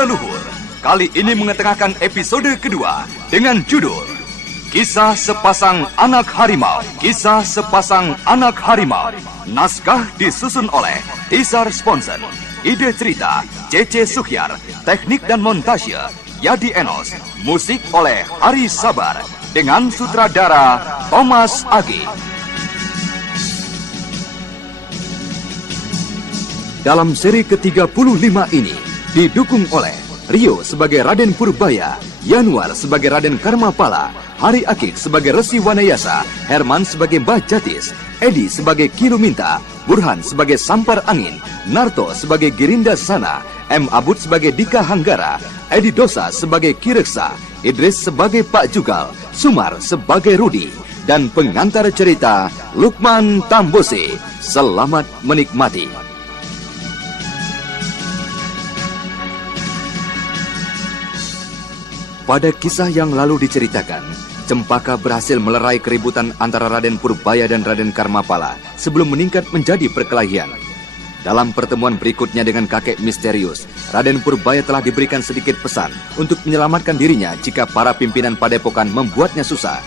Leluhur kali ini mengetengahkan episode kedua dengan judul Kisah Sepasang Anak Harimau. Kisah Sepasang Anak Harimau. Naskah disusun oleh Tisar Sponsen. Ide cerita C.C. Suhyar. Teknik dan montase Yadi Enos. Musik oleh Hari Sabar dengan sutradara Thomas Agi. Dalam seri ke-35 ini didukung oleh Rio sebagai Raden Purbaya, Yanuar sebagai Raden Karmapala, Hari Akik sebagai Resi Wanayasa, Herman sebagai Mbah Jatis, Edi sebagai Kiluminta, Burhan sebagai Sampar Angin, Narto sebagai Girinda Sana, M. Abud sebagai Dika Hanggara, Edi Dosa sebagai Kireksa, Idris sebagai Pak Jugal, Sumar sebagai Rudi, dan pengantar cerita Lukman Tambose. Selamat menikmati. Pada kisah yang lalu diceritakan, Cempaka berhasil melerai keributan antara Raden Purbaya dan Raden Karmapala sebelum meningkat menjadi perkelahian. Dalam pertemuan berikutnya dengan kakek misterius, Raden Purbaya telah diberikan sedikit pesan untuk menyelamatkan dirinya jika para pimpinan padepokan membuatnya susah.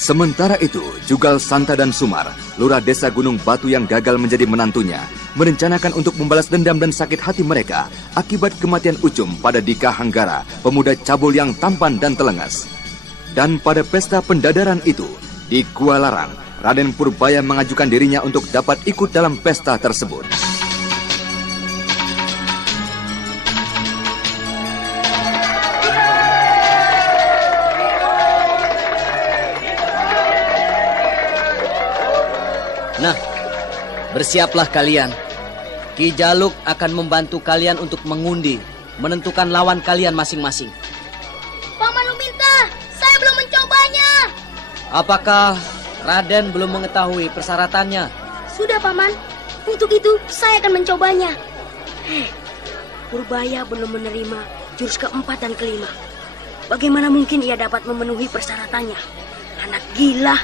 Sementara itu, Jugal Santa dan Sumar, lurah desa Gunung Batu yang gagal menjadi menantunya, merencanakan untuk membalas dendam dan sakit hati mereka akibat kematian Ucum pada Dika Hanggara, pemuda cabul yang tampan dan telengas. Dan pada pesta pendadaran itu, di Gua Larang, Raden Purbaya mengajukan dirinya untuk dapat ikut dalam pesta tersebut. Nah, bersiaplah kalian. Ki Jaluk akan membantu kalian untuk mengundi, menentukan lawan kalian masing-masing. Paman Luminta, saya belum mencobanya. Apakah Raden belum mengetahui persyaratannya? Sudah, Paman. Untuk itu, saya akan mencobanya. Purbaya belum menerima jurus keempat dan kelima. Bagaimana mungkin ia dapat memenuhi persyaratannya? Anak gila.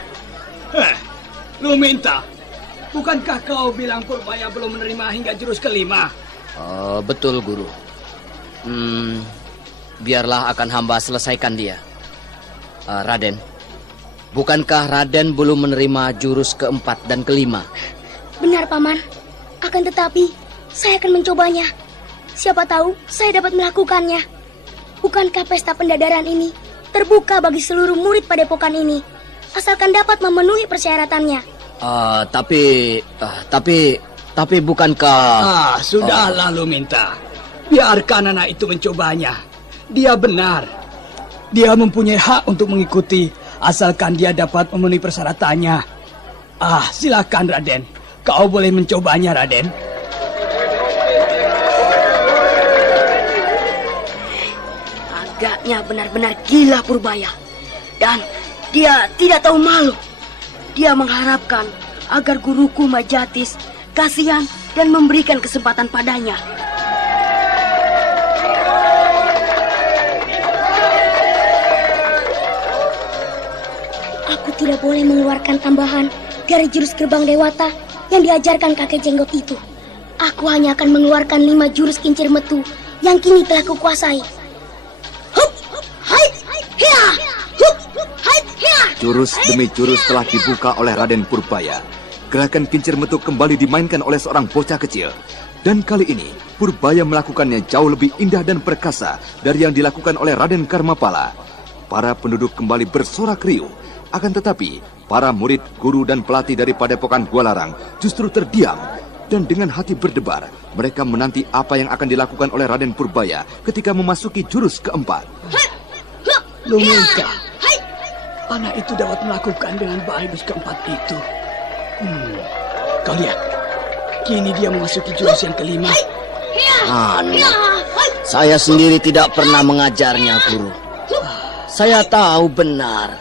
Luminta, bukankah kau bilang Purbaya belum menerima hingga jurus kelima? Betul, Guru. Biarlah akan hamba selesaikan dia. Raden, bukankah Raden belum menerima jurus keempat dan kelima? Benar, Paman. Akan tetapi, saya akan mencobanya. Siapa tahu saya dapat melakukannya. Bukankah pesta pendadaran ini terbuka bagi seluruh murid padepokan ini, asalkan dapat memenuhi persyaratannya? Tapi bukankah... Sudahlah Luminta. Biarkan anak itu mencobanya. Dia benar. Dia mempunyai hak untuk mengikuti, asalkan dia dapat memenuhi persyaratannya. Silakan Raden. Kau boleh mencobanya, Raden. Agaknya benar-benar gila Purbaya. Dan dia tidak tahu malu. Dia mengharapkan agar guruku Majatis kasihan dan memberikan kesempatan padanya. Aku tidak boleh mengeluarkan tambahan dari jurus gerbang dewata yang diajarkan kakek jenggot itu. Aku hanya akan mengeluarkan 5 jurus kincir metu yang kini telah kukuasai. Jurus demi jurus telah dibuka oleh Raden Purbaya. Gerakan kincir metu kembali dimainkan oleh seorang bocah kecil. Dan kali ini, Purbaya melakukannya jauh lebih indah dan perkasa dari yang dilakukan oleh Raden Karmapala. Para penduduk kembali bersorak riuh. Akan tetapi, para murid, guru, dan pelatih dari Padepokan Gua Larang justru terdiam. Dan dengan hati berdebar, mereka menanti apa yang akan dilakukan oleh Raden Purbaya ketika memasuki jurus keempat. Luminta, anak itu dapat melakukan dengan baik jurus keempat itu. Kau lihat, kini dia memasuki jurus yang kelima. Saya sendiri tidak pernah mengajarnya, Guru. Saya tahu benar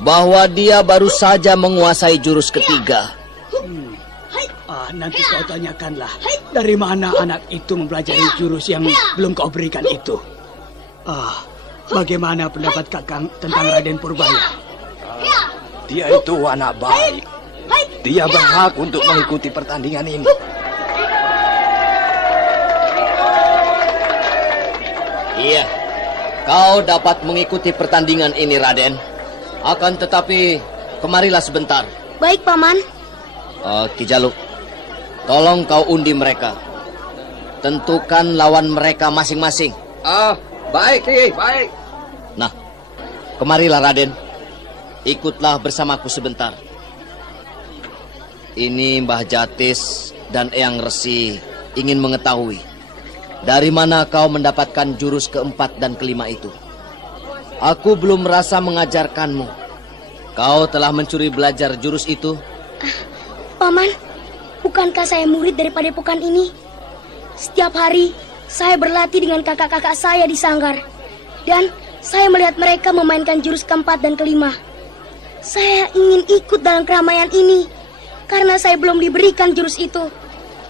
bahwa dia baru saja menguasai jurus ketiga. Nanti kau tanyakanlah dari mana anak itu mempelajari jurus yang belum kau berikan itu. Bagaimana pendapat Kakang tentang Raden Purbaya? Dia itu anak baik. Dia berhak untuk mengikuti pertandingan ini. Iya, kau dapat mengikuti pertandingan ini, Raden. Akan tetapi, kemarilah sebentar. Baik, Paman. Ki Jaluk, tolong kau undi mereka. Tentukan lawan mereka masing-masing. Baik, Ki, baik. Nah, kemarilah Raden. Ikutlah bersamaku sebentar. Ini Mbah Jatis dan Eyang Resi ingin mengetahui dari mana kau mendapatkan jurus keempat dan kelima itu. Aku belum merasa mengajarkanmu. Kau telah mencuri belajar jurus itu? Paman, bukankah saya murid dari padepokan ini? Setiap hari saya berlatih dengan kakak-kakak saya di sanggar. Dan saya melihat mereka memainkan jurus keempat dan kelima. Saya ingin ikut dalam keramaian ini. Karena saya belum diberikan jurus itu.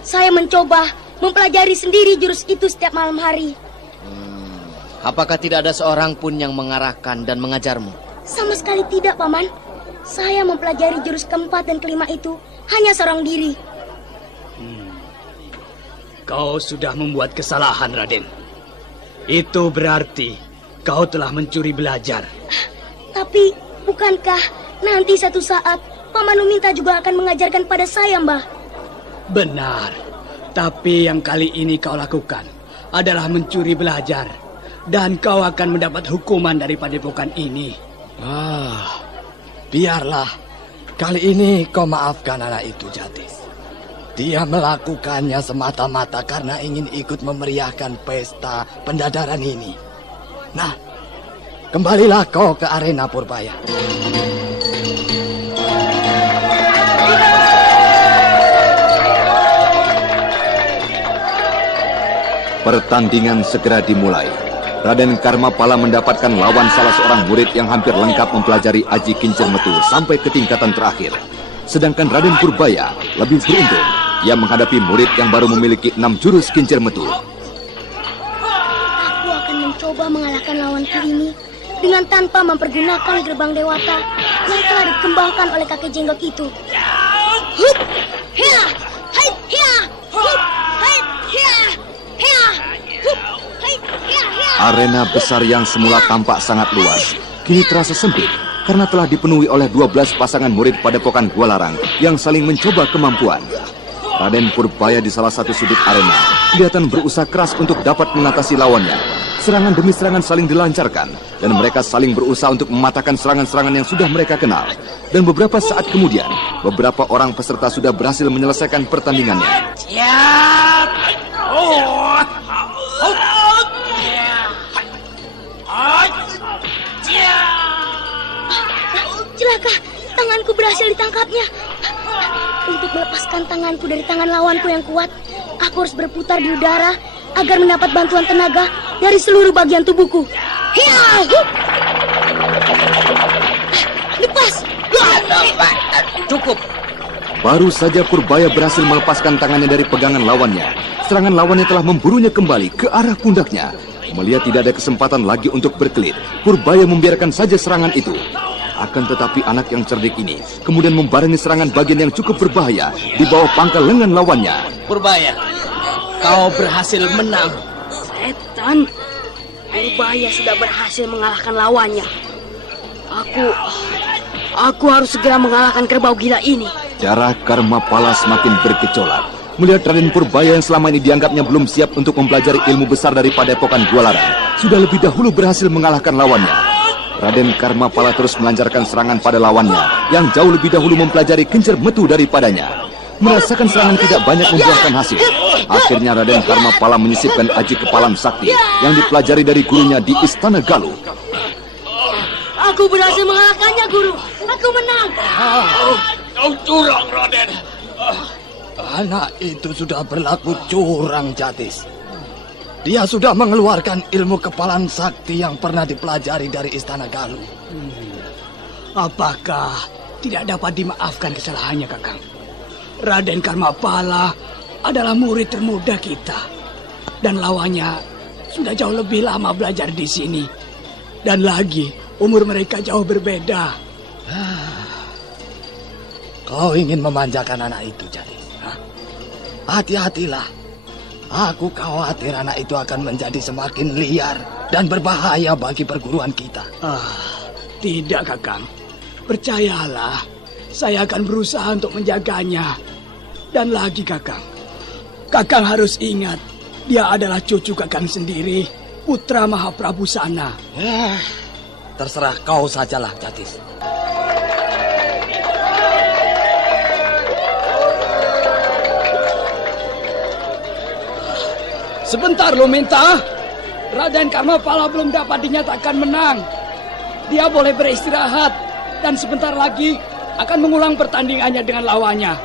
Saya mencoba mempelajari sendiri jurus itu setiap malam hari. Apakah tidak ada seorang pun yang mengarahkan dan mengajarmu? Sama sekali tidak, Paman. Saya mempelajari jurus keempat dan kelima itu hanya seorang diri. Kau sudah membuat kesalahan, Raden. Itu berarti kau telah mencuri belajar. Tapi bukankah nanti satu saat Paman Uminta juga akan mengajarkan pada saya, Mbah? Benar. Tapi yang kali ini kau lakukan adalah mencuri belajar. Dan kau akan mendapat hukuman dari padepokan ini. Biarlah. Kali ini kau maafkan anak itu, Jatis. Dia melakukannya semata-mata karena ingin ikut memeriahkan pesta pendadaran ini. Nah, kembalilah kau ke arena Purbaya. Pertandingan segera dimulai. Raden Karmapala mendapatkan lawan salah seorang murid yang hampir lengkap mempelajari Aji Kincir Metu sampai ke tingkatan terakhir. Sedangkan Raden Purbaya lebih beruntung. Ia menghadapi murid yang baru memiliki 6 jurus Kincir Metu. Aku akan mencoba mengalahkan lawanku ini dengan tanpa mempergunakan gerbang dewata yang telah dikembangkan oleh kakek jenggot itu. Hup! Hia! Hai! Hia! Hup! Hai! Hia! Hia! Hup! Hai! Hia! Hia! Arena besar yang semula tampak sangat luas, kini terasa sempit karena telah dipenuhi oleh 12 pasangan murid padepokan Gualarang yang saling mencoba kemampuan. Raden Purbaya di salah satu sudut arena kelihatan berusaha keras untuk dapat mengatasi lawannya. Serangan demi serangan saling dilancarkan dan mereka saling berusaha untuk mematahkan serangan-serangan yang sudah mereka kenal. Dan beberapa saat kemudian, beberapa orang peserta sudah berhasil menyelesaikan pertandingannya. Celaka, tanganku berhasil ditangkapnya. Untuk melepaskan tanganku dari tangan lawanku yang kuat, aku harus berputar di udara agar mendapat bantuan tenaga dari seluruh bagian tubuhku. Hiya! Lepas! Cukup. Baru saja Purbaya berhasil melepaskan tangannya dari pegangan lawannya, serangan lawannya telah memburunya kembali ke arah pundaknya. Melihat tidak ada kesempatan lagi untuk berkelit, Purbaya membiarkan saja serangan itu. Akan tetapi anak yang cerdik ini kemudian membarengi serangan bagian yang cukup berbahaya di bawah pangkal lengan lawannya. Purbaya, kau berhasil menang. Setan, Purbaya sudah berhasil mengalahkan lawannya. Aku harus segera mengalahkan kerbau gila ini. Darah Karmapala semakin bergejolak. Melihat Raden Purbaya yang selama ini dianggapnya belum siap untuk mempelajari ilmu besar dari padepokan Gualarang, sudah lebih dahulu berhasil mengalahkan lawannya. Raden Karmapala terus melancarkan serangan pada lawannya yang jauh lebih dahulu mempelajari Kincir Metu daripadanya. Merasakan serangan tidak banyak membuahkan hasil. Akhirnya Raden Karmapala menyisipkan Aji Kepalan Sakti yang dipelajari dari gurunya di Istana Galuh. Aku berhasil mengalahkannya, Guru. Aku menang. Kau curang, Raden. Anak itu sudah berlaku curang, Jatis. Dia sudah mengeluarkan ilmu kepalan sakti yang pernah dipelajari dari Istana Galuh. Apakah tidak dapat dimaafkan kesalahannya, Kakang? Raden Karmapala adalah murid termuda kita. Dan lawannya sudah jauh lebih lama belajar di sini. Dan lagi, umur mereka jauh berbeda. Kau ingin memanjakan anak itu, Jatis. Hati-hatilah. Aku khawatir anak itu akan menjadi semakin liar dan berbahaya bagi perguruan kita. Tidak, Kakang. Percayalah, saya akan berusaha untuk menjaganya. Dan lagi, Kakang. Kakang harus ingat, dia adalah cucu Kakang sendiri, putra Mahaprabu Sana. Terserah kau sajalah, Jatis. Sebentar lo minta. Raden Karmapala belum dapat dinyatakan menang. Dia boleh beristirahat dan sebentar lagi akan mengulang pertandingannya dengan lawannya.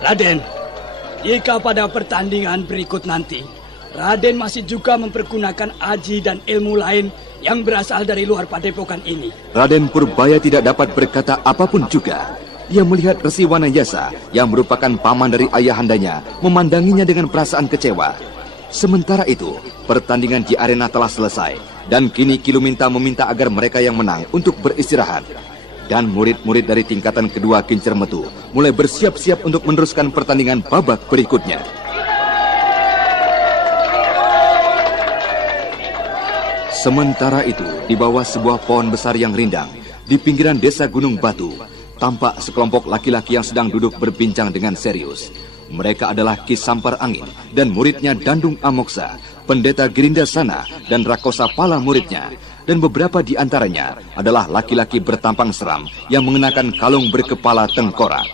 Raden, jika pada pertandingan berikut nanti Raden masih juga mempergunakan aji dan ilmu lain yang berasal dari luar padepokan ini, Raden Purbaya tidak dapat berkata apapun juga. Ia melihat Resi Wanayasa yang merupakan paman dari ayahandanya memandanginya dengan perasaan kecewa. Sementara itu, pertandingan di arena telah selesai dan kini Kiluminta meminta agar mereka yang menang untuk beristirahat. Dan murid-murid dari tingkatan kedua Kincir Metu mulai bersiap-siap untuk meneruskan pertandingan babak berikutnya. Sementara itu, di bawah sebuah pohon besar yang rindang, di pinggiran desa Gunung Batu, tampak sekelompok laki-laki yang sedang duduk berbincang dengan serius. Mereka adalah Ki Sampar Angin dan muridnya Dandung Amoksa, Pendeta Girinda Sana dan Rakosa Pala muridnya. Dan beberapa di antaranya adalah laki-laki bertampang seram yang mengenakan kalung berkepala tengkorak.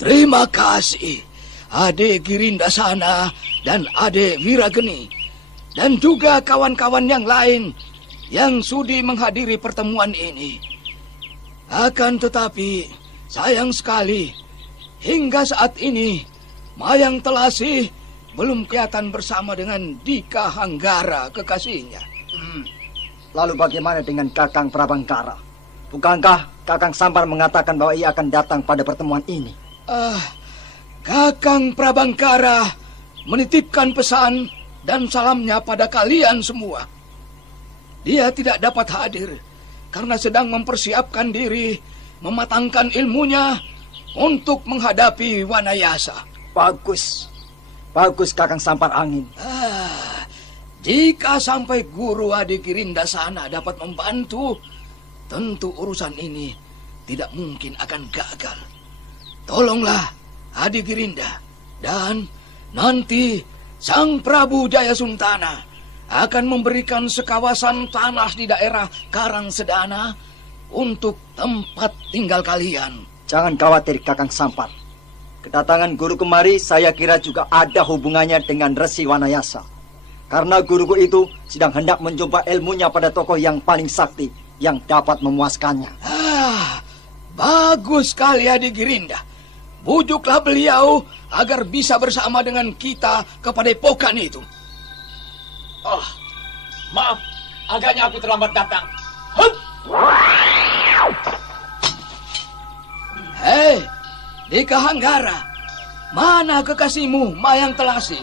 Terima kasih, Adik Girinda Sana dan Adik Wirageni, dan juga kawan-kawan yang lain yang sudi menghadiri pertemuan ini. Akan tetapi, sayang sekali, hingga saat ini, Mayang Telasi belum kelihatan bersama dengan Dika Hanggara, kekasihnya. Lalu bagaimana dengan Kakang Prabangkara? Bukankah Kakang Sampar mengatakan bahwa ia akan datang pada pertemuan ini? Kakang Prabangkara menitipkan pesan dan salamnya pada kalian semua. Dia tidak dapat hadir karena sedang mempersiapkan diri, mematangkan ilmunya untuk menghadapi Wanayasa. Bagus. Bagus, Kakang Sampar Angin. Jika sampai Guru Adi Girinda Sana dapat membantu, tentu urusan ini tidak mungkin akan gagal. Tolonglah Adi Girinda, dan nanti Sang Prabu Jayasuntana akan memberikan sekawasan tanah di daerah Karangsedana untuk tempat tinggal kalian. Jangan khawatir, Kakang Sampar. Kedatangan guru kemari saya kira juga ada hubungannya dengan Resi Wanayasa. Karena guruku itu sedang hendak mencoba ilmunya pada tokoh yang paling sakti yang dapat memuaskannya. Bagus sekali Adi Girinda. Bujuklah beliau agar bisa bersama dengan kita ke padepokan itu. Maaf, agaknya aku terlambat datang. Hei, Dika Hanggara, mana kekasihmu Mayang Telasi?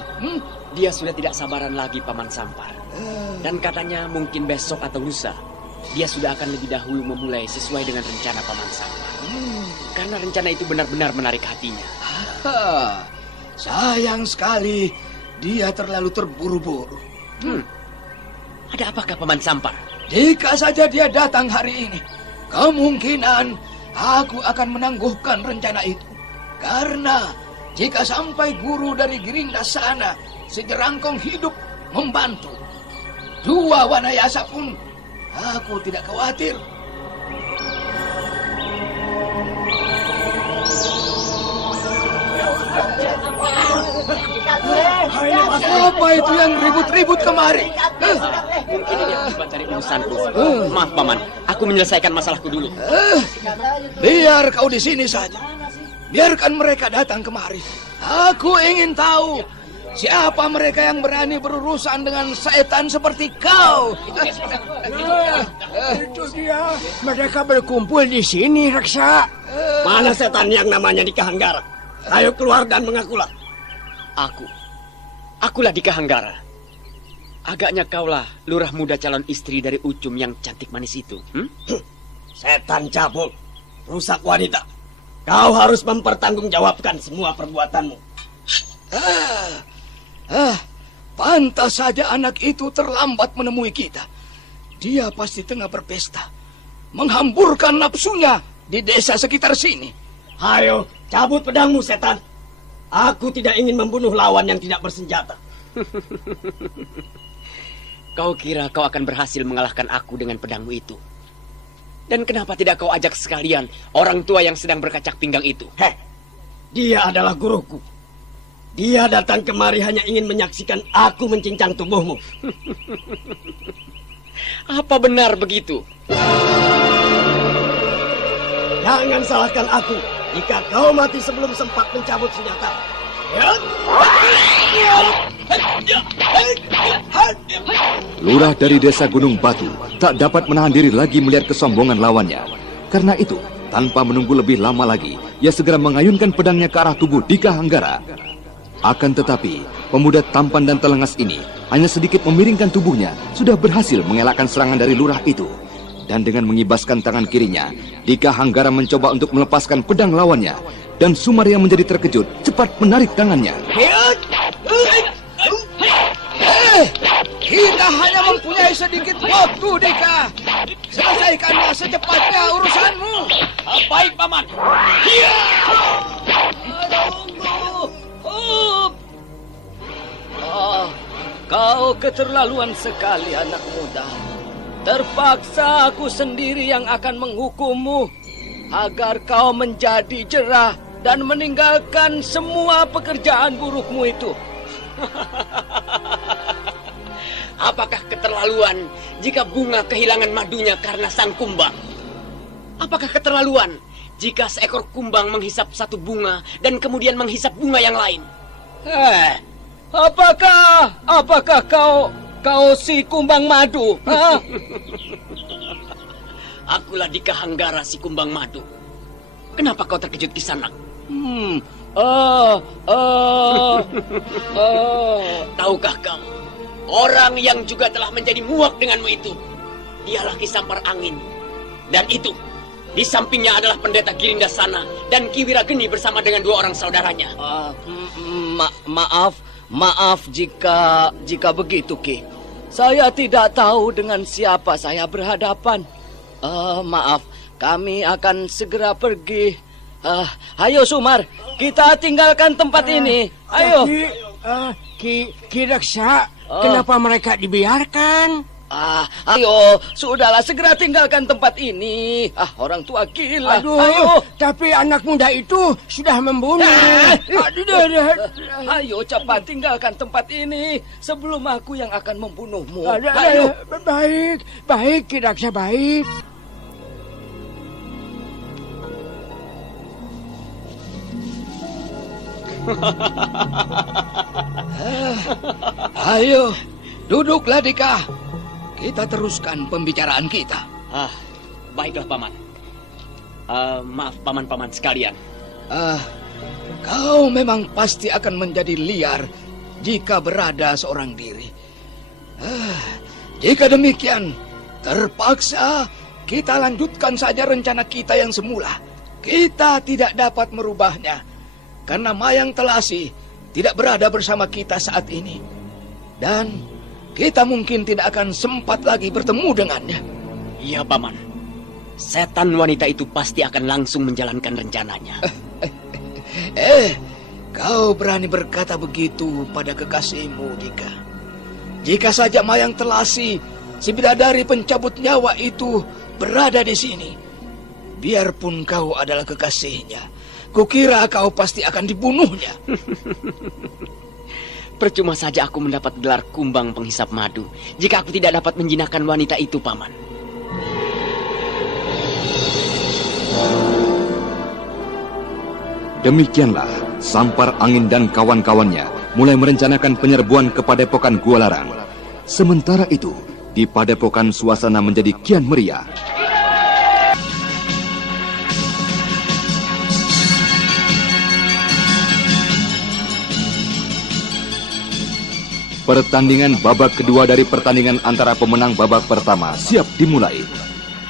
Dia sudah tidak sabaran lagi, Paman Sampar. Dan katanya mungkin besok atau lusa dia sudah akan lebih dahulu memulai sesuai dengan rencana Paman Sampar. Karena rencana itu benar-benar menarik hatinya. Sayang sekali dia terlalu terburu-buru. Ada apakah Paman Sampar? Jika saja dia datang hari ini, kemungkinan aku akan menangguhkan rencana itu. Karena jika sampai guru dari Girinda Sana sejerangkong hidup membantu, dua Wanayasa pun aku tidak khawatir. Apa itu yang ribut-ribut kemari? Mungkin ini akibat dari urusanku. Maaf, Paman. Aku menyelesaikan masalahku dulu. Biar kau di sini saja. Biarkan mereka datang kemari. Aku ingin tahu siapa mereka yang berani berurusan dengan setan seperti kau. Itu dia. Mereka berkumpul di sini, Raksa. Mana setan yang namanya Dika Hanggara? Ayo keluar dan mengakulah. Akulah Dika Hanggara. Agaknya kaulah lurah muda calon istri dari Ucum yang cantik manis itu. Setan cabul, rusak wanita. Kau harus mempertanggungjawabkan semua perbuatanmu. Pantas saja anak itu terlambat menemui kita. Dia pasti tengah berpesta, menghamburkan nafsunya di desa sekitar sini. Ayo, cabut pedangmu, setan. Aku tidak ingin membunuh lawan yang tidak bersenjata. Kau kira kau akan berhasil mengalahkan aku dengan pedangmu itu? Dan kenapa tidak kau ajak sekalian orang tua yang sedang berkacak pinggang itu? Dia adalah guruku. Dia datang kemari hanya ingin menyaksikan aku mencincang tubuhmu. Apa benar begitu? Jangan salahkan aku jika kau mati sebelum sempat mencabut senjata. Lurah dari desa Gunung Batu tak dapat menahan diri lagi melihat kesombongan lawannya. Karena itu, tanpa menunggu lebih lama lagi, ia segera mengayunkan pedangnya ke arah tubuh Dika Hanggara. Akan tetapi, pemuda tampan dan telengas ini hanya sedikit memiringkan tubuhnya, sudah berhasil mengelakkan serangan dari lurah itu. Dan dengan mengibaskan tangan kirinya, Dika Hanggara mencoba untuk melepaskan pedang lawannya. Dan Sumar yang menjadi terkejut, cepat menarik tangannya. Kita hanya mempunyai sedikit waktu, Dika. Selesaikanlah secepatnya urusanmu. Baik, Paman. Kau keterlaluan sekali, anak muda. Terpaksa aku sendiri yang akan menghukummu agar kau menjadi jerah dan meninggalkan semua pekerjaan burukmu itu. Apakah keterlaluan jika bunga kehilangan madunya karena sang kumbang? Apakah keterlaluan jika seekor kumbang menghisap satu bunga dan kemudian menghisap bunga yang lain? Apakah kau si kumbang madu? Akulah Dika Hanggara si kumbang madu. Kenapa kau terkejut, Kisanak? Tahukah kau, orang yang juga telah menjadi muak denganmu itu, dialah Ki Sampar Angin. Dan itu, di sampingnya adalah Pendeta Girindasana dan Ki Wirageni bersama dengan dua orang saudaranya. Maaf jika begitu, Ki. Saya tidak tahu dengan siapa saya berhadapan. Maaf, kami akan segera pergi. Ayo Sumar, kita tinggalkan tempat ini. Ayo. Ki Raksa, kenapa mereka dibiarkan? Ayo, sudahlah, segera tinggalkan tempat ini. Orang tua gila. Ayo. Tapi anak muda itu sudah membunuh. Ayo, cepat tinggalkan tempat ini sebelum aku yang akan membunuhmu. Ayo. Baik, Ki Raksa, baik. Ayo, duduklah, Dika. Kita teruskan pembicaraan kita. Baiklah, Paman. Maaf, paman-paman sekalian. Kau memang pasti akan menjadi liar jika berada seorang diri. Jika demikian, terpaksa kita lanjutkan saja rencana kita yang semula. Kita tidak dapat merubahnya, karena Mayang Telasi tidak berada bersama kita saat ini. Dan kita mungkin tidak akan sempat lagi bertemu dengannya. Iya, Paman. Setan wanita itu pasti akan langsung menjalankan rencananya. Kau berani berkata begitu pada kekasihmu, Dika. Jika saja Mayang Telasi, si bidadari pencabut nyawa itu, berada di sini, biarpun kau adalah kekasihnya, kukira kau pasti akan dibunuhnya. Percuma saja aku mendapat gelar kumbang penghisap madu jika aku tidak dapat menjinakkan wanita itu, Paman. Demikianlah, Sampar Angin dan kawan-kawannya mulai merencanakan penyerbuan ke Padepokan Gua Larang. Sementara itu, di Padepokan suasana menjadi kian meriah. Pertandingan babak kedua dari pertandingan antara pemenang babak pertama siap dimulai.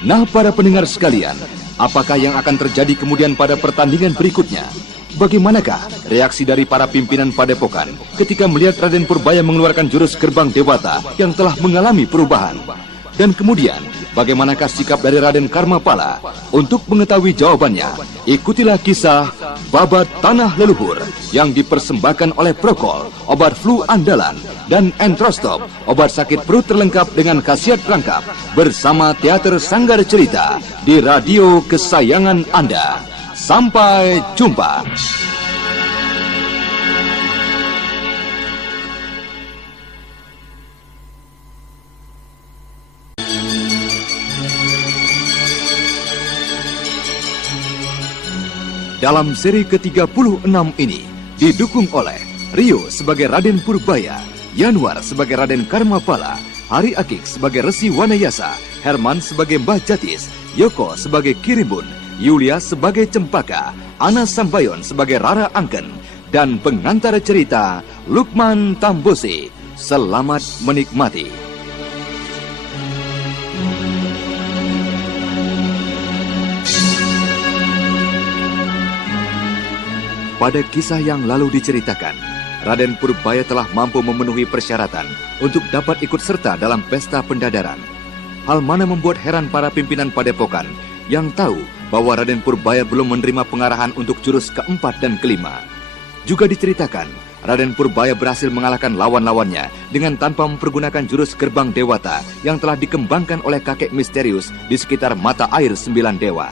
Nah, para pendengar sekalian, apakah yang akan terjadi kemudian pada pertandingan berikutnya? Bagaimanakah reaksi dari para pimpinan padepokan ketika melihat Raden Purbaya mengeluarkan jurus gerbang dewata yang telah mengalami perubahan? Dan kemudian, bagaimanakah sikap dari Raden Karmapala? Untuk mengetahui jawabannya, ikutilah kisah Babat Tanah Leluhur yang dipersembahkan oleh Prokol, obat flu andalan, dan Entrostop, obat sakit perut terlengkap dengan khasiat rangkap, bersama Teater Sanggar Cerita di radio kesayangan Anda. Sampai jumpa. Dalam seri ke-36 ini didukung oleh Rio sebagai Raden Purbaya, Yanwar sebagai Raden Karmapala, Hari Akik sebagai Resi Wanayasa, Herman sebagai Mbah Jatis, Yoko sebagai Kirimbun, Yulia sebagai Cempaka, Ana Sambayon sebagai Rara Angken, dan pengantar cerita Lukman Tambosi. Selamat menikmati. Pada kisah yang lalu diceritakan, Raden Purbaya telah mampu memenuhi persyaratan untuk dapat ikut serta dalam pesta pendadaran. Hal mana membuat heran para pimpinan padepokan yang tahu bahwa Raden Purbaya belum menerima pengarahan untuk jurus keempat dan kelima. Juga diceritakan, Raden Purbaya berhasil mengalahkan lawan-lawannya dengan tanpa mempergunakan jurus gerbang dewata yang telah dikembangkan oleh kakek misterius di sekitar mata air 9 dewa.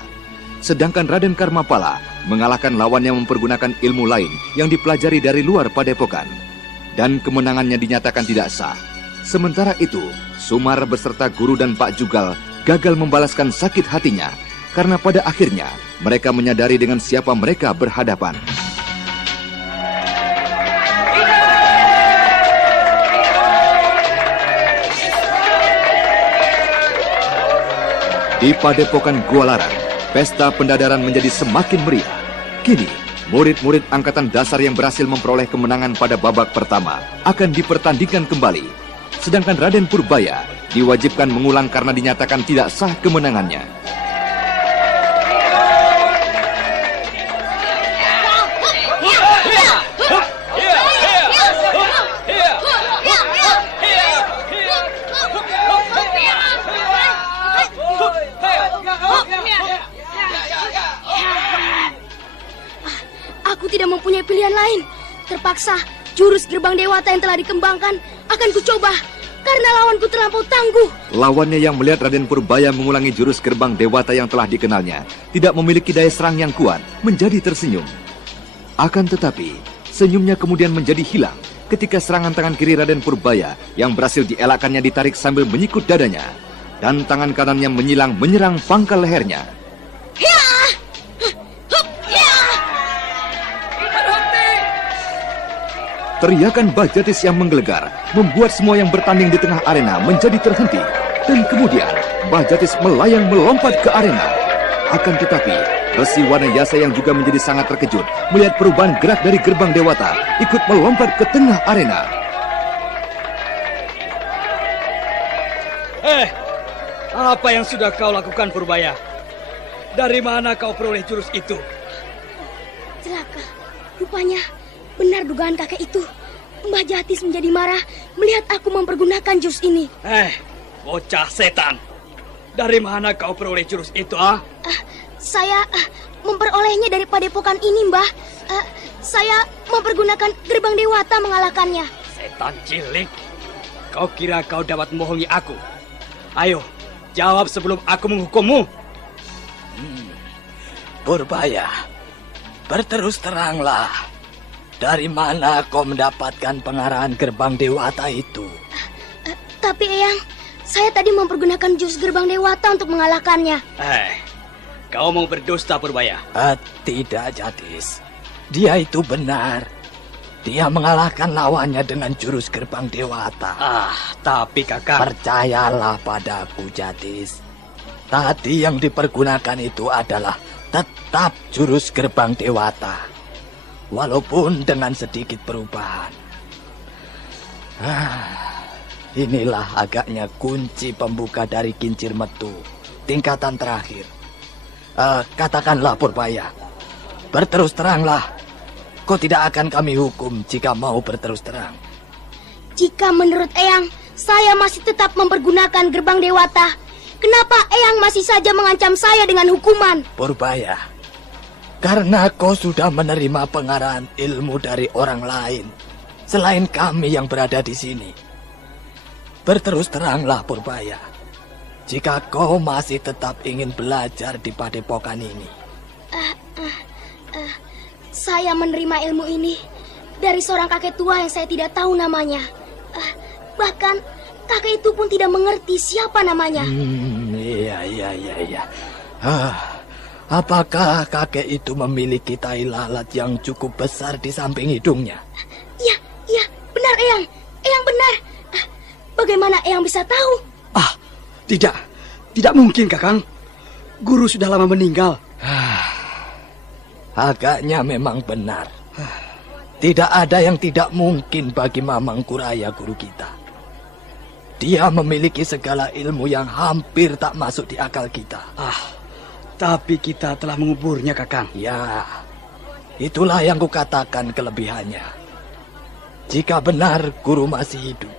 Sedangkan Raden Karmapala mengalahkan lawannya mempergunakan ilmu lain yang dipelajari dari luar padepokan. Dan kemenangannya dinyatakan tidak sah. Sementara itu, Sumar beserta guru dan Pak Jugal gagal membalaskan sakit hatinya karena pada akhirnya mereka menyadari dengan siapa mereka berhadapan. Di padepokan Gualarang, pesta pendadaran menjadi semakin meriah. Kini, murid-murid angkatan dasar yang berhasil memperoleh kemenangan pada babak pertama akan dipertandingkan kembali. Sedangkan Raden Purbaya diwajibkan mengulang karena dinyatakan tidak sah kemenangannya. Aku tidak mempunyai pilihan lain. Terpaksa, jurus gerbang dewata yang telah dikembangkan akan kucoba karena lawanku terlampau tangguh. Lawannya yang melihat Raden Purbaya mengulangi jurus gerbang dewata yang telah dikenalnya tidak memiliki daya serang yang kuat, menjadi tersenyum. Akan tetapi, senyumnya kemudian menjadi hilang ketika serangan tangan kiri Raden Purbaya yang berhasil dielakkannya ditarik sambil menyikut dadanya, dan tangan kanannya menyilang menyerang pangkal lehernya. Teriakan Mbah Jatis yang menggelegar membuat semua yang bertanding di tengah arena menjadi terhenti. Dan kemudian Mbah Jatis melayang melompat ke arena. Akan tetapi, Resi Wanayasa yang juga menjadi sangat terkejut melihat perubahan gerak dari gerbang dewata ikut melompat ke tengah arena. Apa yang sudah kau lakukan, Purbaya? Dari mana kau peroleh jurus itu? Celaka, rupanya benar dugaan kakek itu. Mbah Jatis menjadi marah melihat aku mempergunakan jurus ini. Bocah setan. Dari mana kau peroleh jurus itu, Saya memperolehnya dari padepokan ini, Mbah. Saya mempergunakan gerbang dewata mengalahkannya. Setan cilik. Kau kira kau dapat membohongi aku? Ayo, jawab sebelum aku menghukummu. Purbaya, berterus teranglah. Dari mana kau mendapatkan pengarahan gerbang dewata itu? Tapi Eyang, saya tadi mempergunakan jurus gerbang dewata untuk mengalahkannya. Kau mau berdusta, Purbaya? Tidak, Jatis. Dia itu benar. Dia mengalahkan lawannya dengan jurus gerbang dewata. Tapi kakak... Percayalah padaku, Jatis. Tadi yang dipergunakan itu adalah tetap jurus gerbang dewata. Walaupun dengan sedikit perubahan. Inilah agaknya kunci pembuka dari kincir metu tingkatan terakhir. Katakanlah, Purbaya. Berterus teranglah. Kau tidak akan kami hukum jika mau berterus terang. Jika menurut Eyang, saya masih tetap mempergunakan gerbang Dewata, kenapa Eyang masih saja mengancam saya dengan hukuman? Purbaya, karena kau sudah menerima pengarahan ilmu dari orang lain, selain kami yang berada di sini. Berterus teranglah Purbaya, jika kau masih tetap ingin belajar di padepokan ini. Saya menerima ilmu ini dari seorang kakek tua yang saya tidak tahu namanya. Bahkan kakek itu pun tidak mengerti siapa namanya. Iya. Apakah kakek itu memiliki tai lalat yang cukup besar di samping hidungnya? Iya, benar Eyang. Eyang benar. Bagaimana Eyang bisa tahu? Tidak mungkin Kakang. Guru sudah lama meninggal. Agaknya memang benar. Tidak ada yang tidak mungkin bagi Mamang Kuraya guru kita. Dia memiliki segala ilmu yang hampir tak masuk di akal kita. Tapi kita telah menguburnya Kakang. Ya, itulah yang kukatakan kelebihannya. Jika benar guru masih hidup,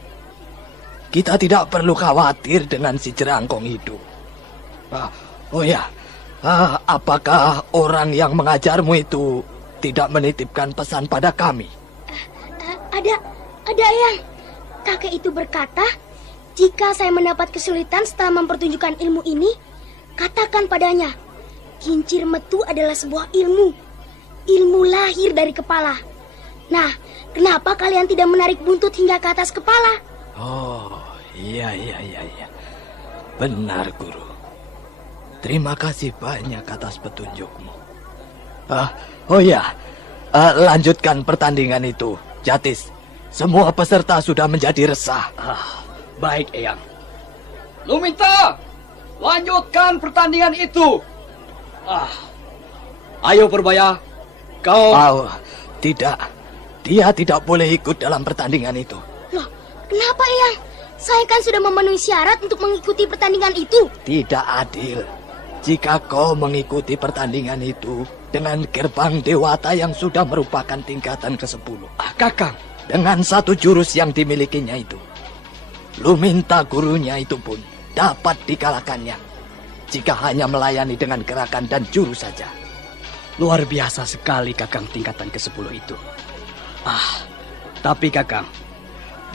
kita tidak perlu khawatir dengan si jerangkong hidup. Apakah orang yang mengajarmu itu tidak menitipkan pesan pada kami? Ada Eyang. Kakek itu berkata, jika saya mendapat kesulitan setelah mempertunjukkan ilmu ini, katakan padanya, kincir metu adalah sebuah ilmu. Ilmu lahir dari kepala. Nah, kenapa kalian tidak menarik buntut hingga ke atas kepala? Iya. Benar, Guru. Terima kasih banyak atas petunjukmu. Lanjutkan pertandingan itu, Jatis. Semua peserta sudah menjadi resah. Baik, Eyang. Lumita, lanjutkan pertandingan itu. Ayo Purbaya, kau... Tidak. Dia tidak boleh ikut dalam pertandingan itu. Loh, kenapa Eyang? Saya kan sudah memenuhi syarat untuk mengikuti pertandingan itu. Tidak adil. Jika kau mengikuti pertandingan itu dengan gerbang Dewata yang sudah merupakan tingkatan ke-10. Kakang. Dengan satu jurus yang dimilikinya itu, Luminta gurunya itu pun dapat dikalahkannya jika hanya melayani dengan gerakan dan jurus saja. Luar biasa sekali Kakang tingkatan ke-10 itu. Tapi Kakang,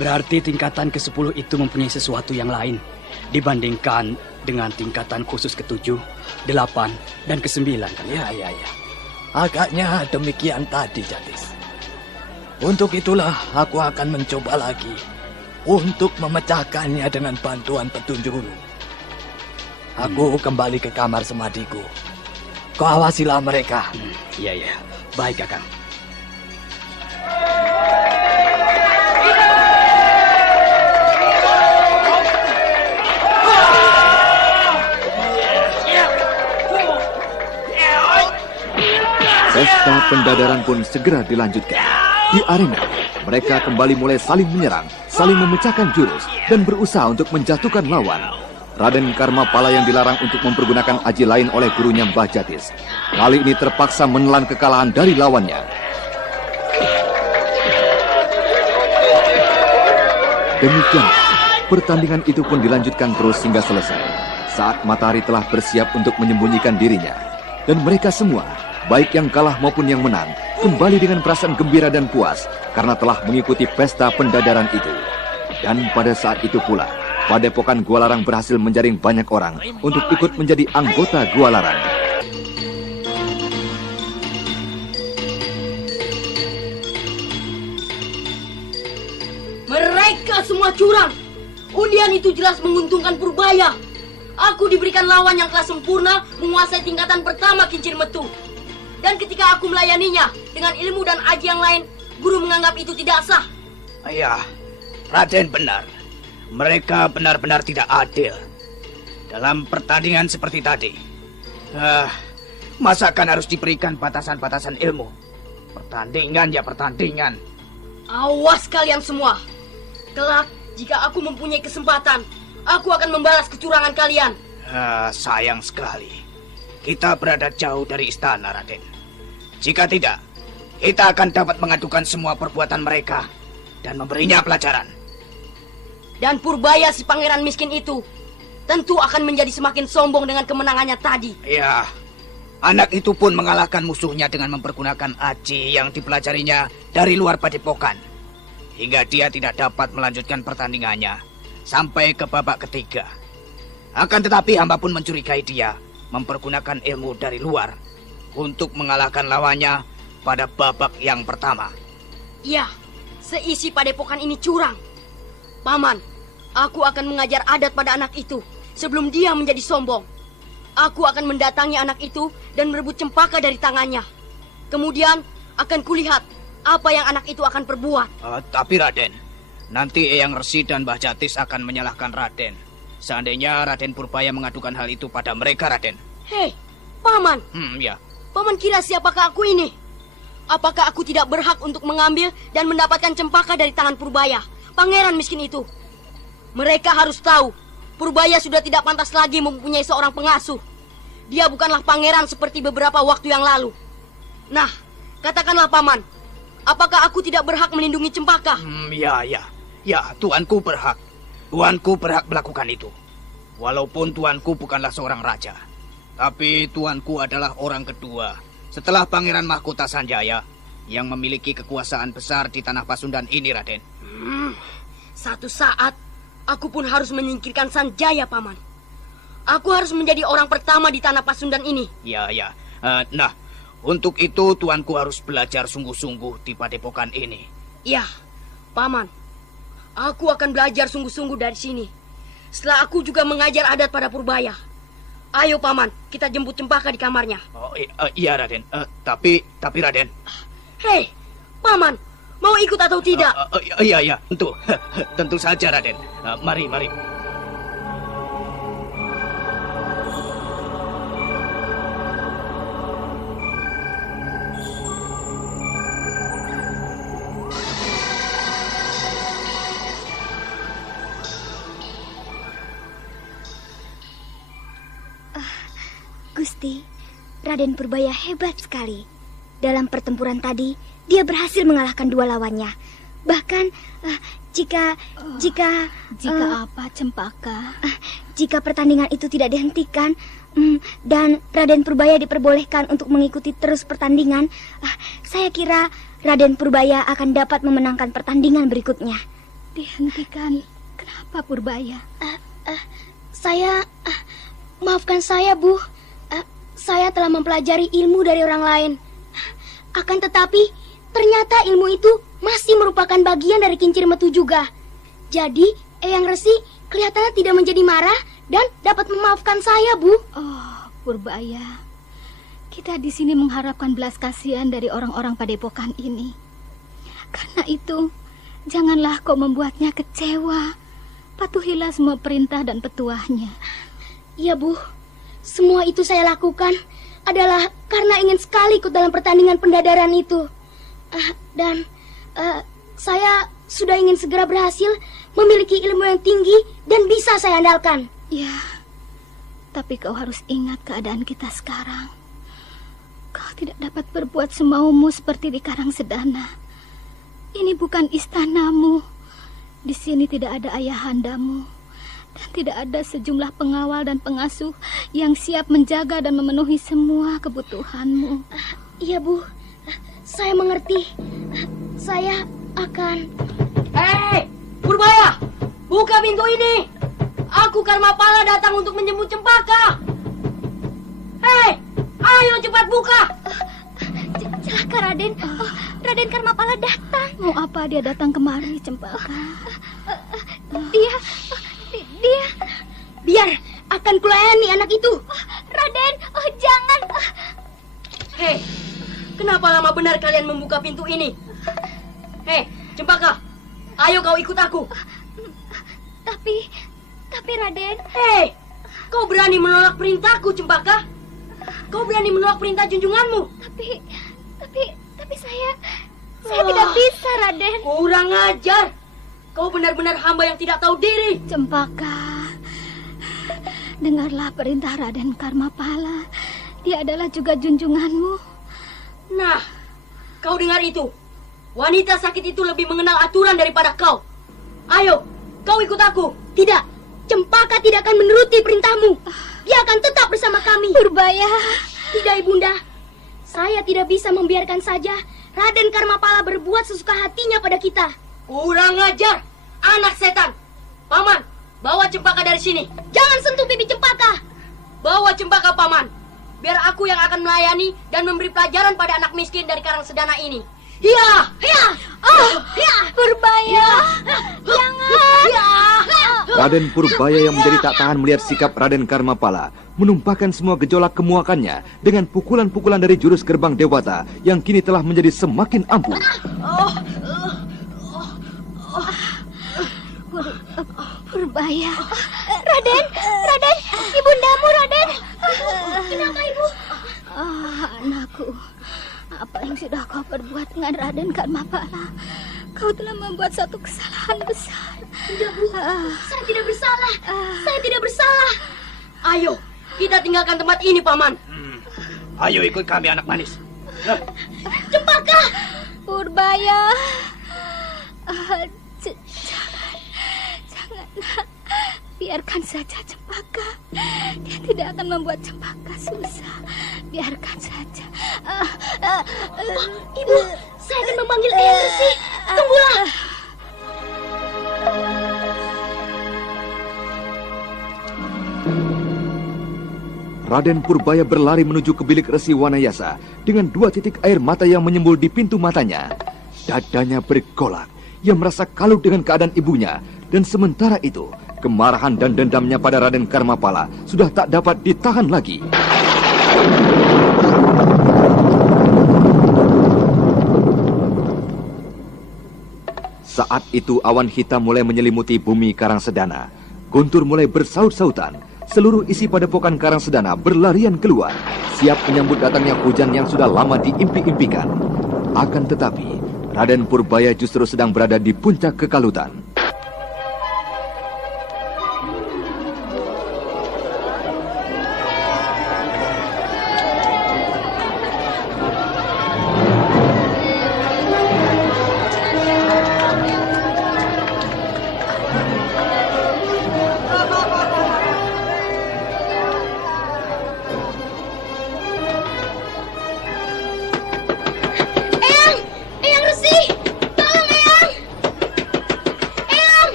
berarti tingkatan ke-10 itu mempunyai sesuatu yang lain dibandingkan dengan tingkatan khusus ke-7, 8, dan ke-9 kan? Ya. Agaknya demikian tadi, Jatis. Untuk itulah aku akan mencoba lagi untuk memecahkannya dengan bantuan petunjuk guru. Aku kembali ke kamar semadiku. Kau awasilah mereka. Iya. Baik, Kakang. Pesta pendadaran pun segera dilanjutkan. Di arena, mereka kembali mulai saling menyerang, saling memecahkan jurus, dan berusaha untuk menjatuhkan lawan. Raden Karmapala yang dilarang untuk mempergunakan aji lain oleh gurunya Mbah Jatis, kali ini terpaksa menelan kekalahan dari lawannya. Demikian, pertandingan itu pun dilanjutkan terus hingga selesai. Saat matahari telah bersiap untuk menyembunyikan dirinya, dan mereka semua, baik yang kalah maupun yang menang, kembali dengan perasaan gembira dan puas karena telah mengikuti pesta pendadaran itu. Dan pada saat itu pula, Padepokan Gua Larang berhasil menjaring banyak orang untuk ikut menjadi anggota Gua Larang. Mereka semua curang. Undian itu jelas menguntungkan Purbaya. Aku diberikan lawan yang telah sempurna menguasai tingkatan pertama kincir metu. Dan ketika aku melayaninya dengan ilmu dan aji yang lain, guru menganggap itu tidak sah. Ayah, Raden benar. Mereka benar-benar tidak adil dalam pertandingan seperti tadi. Masakan harus diberikan batasan-batasan ilmu? Pertandingan ya pertandingan. Awas kalian semua. Kelak, jika aku mempunyai kesempatan, aku akan membalas kecurangan kalian. Sayang sekali. Kita berada jauh dari istana, Raden. Jika tidak, kita akan dapat mengadukan semua perbuatan mereka dan memberinya pelajaran. Dan Purbaya si pangeran miskin itu tentu akan menjadi semakin sombong dengan kemenangannya tadi. Ya, anak itu pun mengalahkan musuhnya dengan mempergunakan aji yang dipelajarinya dari luar padepokan. Hingga dia tidak dapat melanjutkan pertandingannya sampai ke babak ketiga. Akan tetapi hamba pun mencurigai dia mempergunakan ilmu dari luar untuk mengalahkan lawannya pada babak yang pertama. Iya, seisi padepokan ini curang. Paman, aku akan mengajar adat pada anak itu sebelum dia menjadi sombong. Aku akan mendatangi anak itu dan merebut cempaka dari tangannya. Kemudian akan kulihat apa yang anak itu akan perbuat. Tapi Raden, nanti Eyang Resi dan Mbah Jatis akan menyalahkan Raden. Seandainya Raden Purbaya mengadukan hal itu pada mereka, Raden. Hei, Paman. Ya. Paman kira siapakah aku ini? Apakah aku tidak berhak untuk mengambil dan mendapatkan cempaka dari tangan Purbaya, pangeran miskin itu? Mereka harus tahu, Purbaya sudah tidak pantas lagi mempunyai seorang pengasuh. Dia bukanlah pangeran seperti beberapa waktu yang lalu. Nah, katakanlah Paman, apakah aku tidak berhak melindungi cempaka? Ya, tuanku berhak. Tuanku berhak melakukan itu. Walaupun tuanku bukanlah seorang raja, tapi tuanku adalah orang kedua setelah Pangeran Mahkota Sanjaya yang memiliki kekuasaan besar di tanah Pasundan ini, Raden. Satu saat, aku pun harus menyingkirkan Sanjaya, Paman. Aku harus menjadi orang pertama di tanah Pasundan ini. Ya. Nah, untuk itu tuanku harus belajar sungguh-sungguh di padepokan ini. Ya, Paman. Aku akan belajar sungguh-sungguh dari sini. Setelah aku juga mengajar adat pada Purbaya. Ayo, Paman, kita jemput cempaka di kamarnya. Iya, Raden. Tapi Raden. Hei, Paman, mau ikut atau tidak? Iya, tentu saja, Raden. Mari. Gusti, Raden Purbaya hebat sekali. Dalam pertempuran tadi, dia berhasil mengalahkan dua lawannya. Bahkan, jika apa, Cempaka? Jika pertandingan itu tidak dihentikan, dan Raden Purbaya diperbolehkan untuk mengikuti terus pertandingan, saya kira Raden Purbaya akan dapat memenangkan pertandingan berikutnya. Dihentikan? Kenapa Purbaya? Maafkan saya, Bu. Saya telah mempelajari ilmu dari orang lain. Akan tetapi, ternyata ilmu itu masih merupakan bagian dari kincir metu juga. Jadi, Eyang Resi kelihatannya tidak menjadi marah dan dapat memaafkan saya, Bu. Oh, Purbaya. Kita di sini mengharapkan belas kasihan dari orang-orang padepokan ini. Karena itu, janganlah kau membuatnya kecewa. Patuhilah semua perintah dan petuahnya. Iya, Bu. Semua itu saya lakukan adalah karena ingin sekali ikut dalam pertandingan pendadaran itu. Dan saya sudah ingin segera berhasil memiliki ilmu yang tinggi dan bisa saya andalkan. Ya, tapi kau harus ingat keadaan kita sekarang. Kau tidak dapat berbuat semaumu seperti di Karangsedana. Ini bukan istanamu. Di sini tidak ada ayahandamu. Dan tidak ada sejumlah pengawal dan pengasuh yang siap menjaga dan memenuhi semua kebutuhanmu. Iya, Bu. Saya mengerti. Saya akan... Hei, Purbaya! Buka pintu ini! Aku Karmapala datang untuk menjemput cempaka! Hei, ayo cepat buka! Celaka, Raden. Raden Karmapala datang. Mau apa dia datang kemari, Cempaka? Dia... Biar akan kulayani anak itu. Raden, jangan. Hei, kenapa lama benar kalian membuka pintu ini? Hei, Cempaka, ayo kau ikut aku. Tapi Raden. Hei, kau berani menolak perintahku, Cempaka? Kau berani menolak perintah junjunganmu? Tapi saya tidak bisa, Raden. Kurang ajar. Kau benar-benar hamba yang tidak tahu diri. Cempaka, dengarlah perintah Raden Karmapala. Dia adalah juga junjunganmu. Nah, Kau dengar itu? Wanita sakit itu lebih mengenal aturan daripada kau. Ayo, kau ikut aku. Tidak, Cempaka tidak akan menuruti perintahmu. Dia akan tetap bersama kami. Purbaya. Tidak, Ibunda. Saya tidak bisa membiarkan saja Raden Karmapala berbuat sesuka hatinya pada kita. Kurang ajar, anak setan. Paman, bawa Cempaka dari sini. Jangan sentuh pipi Cempaka. Bawa Cempaka, Paman. Biar aku yang akan melayani dan memberi pelajaran pada anak miskin dari Karangsedana ini. Ya, ya, ya, Purbaya, jangan. Ya. Raden Purbaya yang menjadi tak tahan melihat sikap Raden Karmapala menumpahkan semua gejolak kemuakannya dengan pukulan-pukulan dari jurus gerbang Dewata yang kini telah menjadi semakin ampuh. Purbaya, Raden, ibundamu, Raden. Kenapa, Ibu? Anakku, apa yang sudah kau perbuat dengan Raden Karmapala? Kau telah membuat satu kesalahan besar. Tidak, Bu. Saya tidak bersalah. Saya tidak bersalah. Ayo, kita tinggalkan tempat ini, Paman. Ayo ikut kami, anak manis. Cempaka! Purbaya. Jangan. Biarkan saja Cempaka. Dia tidak akan membuat Cempaka susah. Biarkan saja. Ibu, saya akan memanggil Eyang Resi. Tunggulah. Raden Purbaya berlari menuju ke bilik Resi Wanayasa dengan 2 titik air mata yang menyembul di pintu matanya. Dadanya bergolak. Ia merasa kalut dengan keadaan ibunya, dan sementara itu kemarahan dan dendamnya pada Raden Karmapala sudah tak dapat ditahan lagi. Saat itu awan hitam mulai menyelimuti bumi Karangsedana. Guntur mulai bersaut-sautan. Seluruh isi padepokan Karangsedana berlarian keluar, siap menyambut datangnya hujan yang sudah lama diimpi-impikan. Akan tetapi, Raden Purbaya justru sedang berada di puncak kekalutan.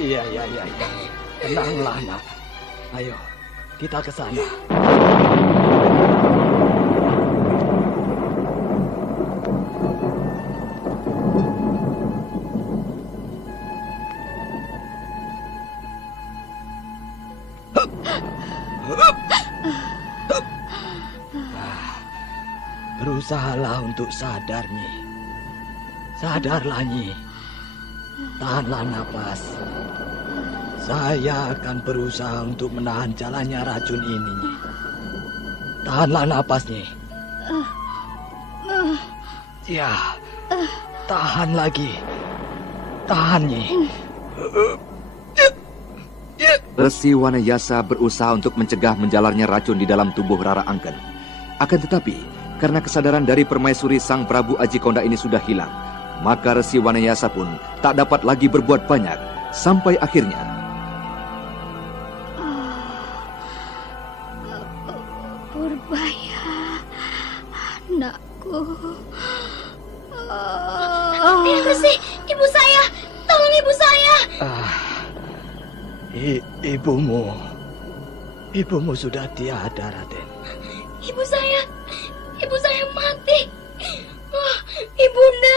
Iya. Tenanglah, nak. Ayo, kita ke sana. Berusahalah untuk sadar, Nyi. Sadarlah, Nyi. Tahanlah napas. Saya akan berusaha untuk menahan jalannya racun ini. Tahanlah napas, Nyi. Ya, tahan lagi. Tahan, Nyi. Resi Wanayasa berusaha untuk mencegah menjalarnya racun di dalam tubuh Rara Angken. Akan tetapi, karena kesadaran dari permaisuri Sang Prabu Ajikonda ini sudah hilang, maka Resi Wanayasa pun tak dapat lagi berbuat banyak, sampai akhirnya Purbaya, anakku. Eyang Resi, ibu saya, tolong ibu saya. Ibumu sudah tiada, Raden. Ibu saya mati. Oh, Ibunda.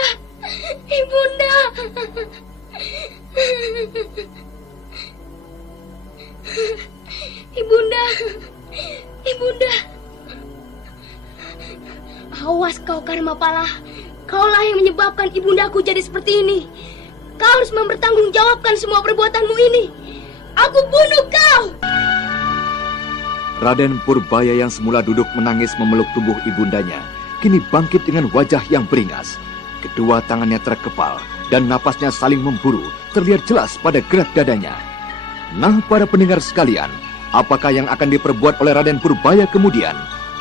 Ibunda. Awas kau, Karmapala. Kaulah yang menyebabkan ibundaku jadi seperti ini. Kau harus mempertanggungjawabkan semua perbuatanmu ini. Aku bunuh kau. Raden Purbaya yang semula duduk menangis memeluk tubuh ibundanya, kini bangkit dengan wajah yang beringas. Kedua tangannya terkepal dan napasnya saling memburu, terlihat jelas pada gerak dadanya. Nah, para pendengar sekalian, apakah yang akan diperbuat oleh Raden Purbaya kemudian?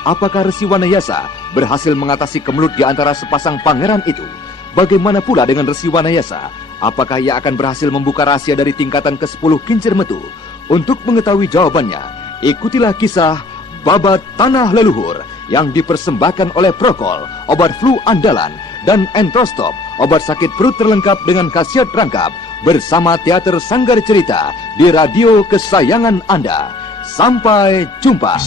Apakah Resi Wanayasa berhasil mengatasi kemelut di antara sepasang pangeran itu? Bagaimana pula dengan Resi Wanayasa? Apakah ia akan berhasil membuka rahasia dari tingkatan ke-10 kincir metu? Untuk mengetahui jawabannya, ikutilah kisah Babat Tanah Leluhur yang dipersembahkan oleh Prokol, obat flu andalan, dan Entrostop, obat sakit perut terlengkap dengan khasiat rangkap, bersama Teater Sanggar Cerita di radio kesayangan Anda. Sampai jumpa.